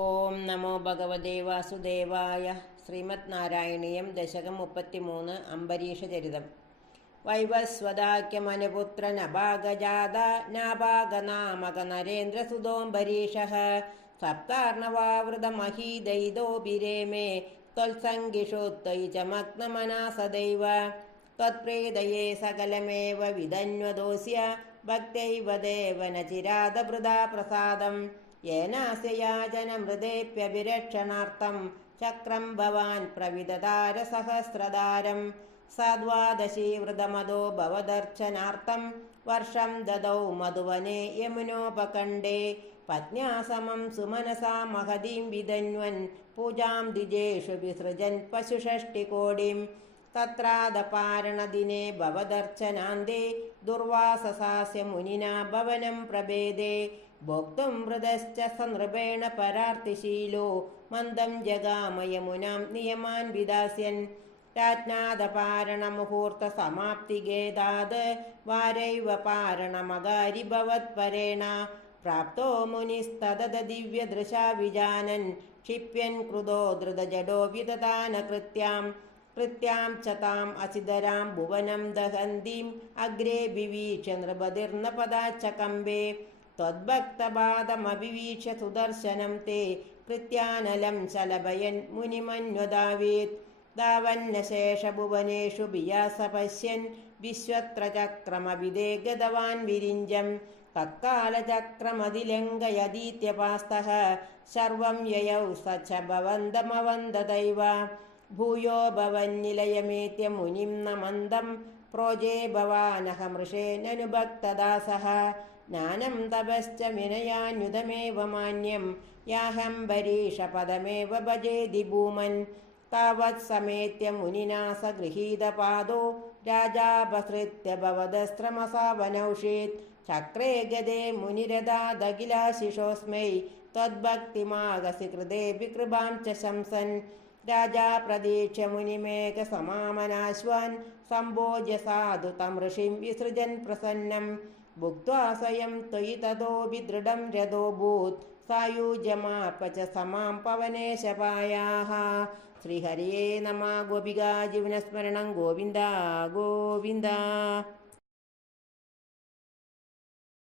ഓം നമോ ഭഗവതേ വാസുദേവായ. ശ്രീമദ് നാരായണീയം ദശകം 33 അംബരീഷചരിതം. വൈവസ്വതാക്യമനുപുത്രനഭാഗജാത നാഭാഗനാമക നരേന്ദ്രസുതോംബരീഷഃ സപ്താർണവാവൃതമഹീദയിതോഭിരേമേ ത്വൽസംഗിഷോത്തയി ച മഗ്നമനാ സദൈവ ത്വത്പ്രീതയേ സകലമേവ വിദന്വദോസ്യ ഭക്തൈവ ദേവന ചിരാദഭൃതാ പ്രസാദം യേനാസ്യ യാചനമൃതേപ്യഭിരക്ഷണാർത്ഥം ചക്രം ഭവാൻ പ്രവിദധാര സഹസ്രധാരം സദ്വാദശീവൃതമതോ ഭവദർശനാർത്ഥം വർഷം ദദൗ മധുവനെ യമുനോപകണ്ഡേ പത്ന്യാ സമം സുമനസാ മഹതീം വിധന്വൻ പൂജാം ദ്വിജേഷു വിസൃജൻ പശുഷഷ്ടികോടിം തത്രാദപാരണദിനെ ഭവദർശനാന്തേ ദുർവാസസാസ്യ മുനിനാ ഭവനം പ്രഭേദേ ഭോക്തും മൃതശ്ച സനൃപേണ പരാർത്തിശീലോ മന്ദം ജഗാമയമുനാം നിയമാൻ വിദാസ്യൻ രാജ്ഞാദപാരണമുഹൂർത്ത സമാപ്തിഗേദാത് വാരൈവ പാരണമകാരി ഭവത്പരേണ പ്രാപ്തോ മുനിസ്തദ ദിവ്യദൃശാ വിജാനൻ ക്ഷിപ്യൻ കൃതോ ധൃതജഡോ വിദധാന കൃത്യാം ച താം അസിധരാം ഭുവനം ദഹന്തീം അഗ്രേ വിവീക്ഷ്യ നൃപതിർന പദാച്ചകമ്പേ ത്വദ്ഭക്തപാദമഭിവീക്ഷ്യ സുദർശനം തേ കൃത്യാനലം ശലഭയൻ മുനിമന്വദാവേത് ധാവന്നശേഷഭുവനേഷു ബിയാസ പശ്യൻ വിശ്വത്ര ചക്രമഭിദേ ഗതവാൻ വിരിഞ്ചം തത്കാലചക്രമതിലംഘയതീത്യപാസ്തഃ സർവം യയൗ സച ഭവന്തമവന്തദൈവ ഭൂയോ ഭവന്നിലയമേത്യ മുനിം നമന്തം പ്രോജേ ഭവാനഹമൃഷേനനുഭക്തദാസഃ ജ്ഞാനം തപശ്ച വിനയാന്യുതമേവ മാന്യം യാഹംബരീഷ പദമേവ ഭജേതി ഭൂമൻ താവത് സമേത്യ മുനിനാ സ ഗൃഹീതപാദോ രാജാപസൃത്യ ഭവദസ്ത്രമസാവനൗഷേത് ചക്രേ ഗദേ മുനിരഥാദഖിലാശിഷോസ്മൈ ത്വദ്ഭക്തിമാഗസി കൃതേ വികൃപാം ച ശംസൻ രാജാ പ്രതീക്ഷ്യ മുനിമേക സമാമനാശ്വാൻ സംഭോജ്യ സാധു തം ഋഷിം വിസൃജൻ പ്രസന്നം ഭുക്ത്വാ സ്വയം ത്വയി തതോപി ദൃഢം രഥോഭൂത് സായുജ്യമാപ ച സമാം പവനേശപായാഃ. ശ്രീഹരിയേ നമഃ. ഗോപികാ ജീവനസ്മരണം. ഗോവിന്ദ ഗോവിന്ദ.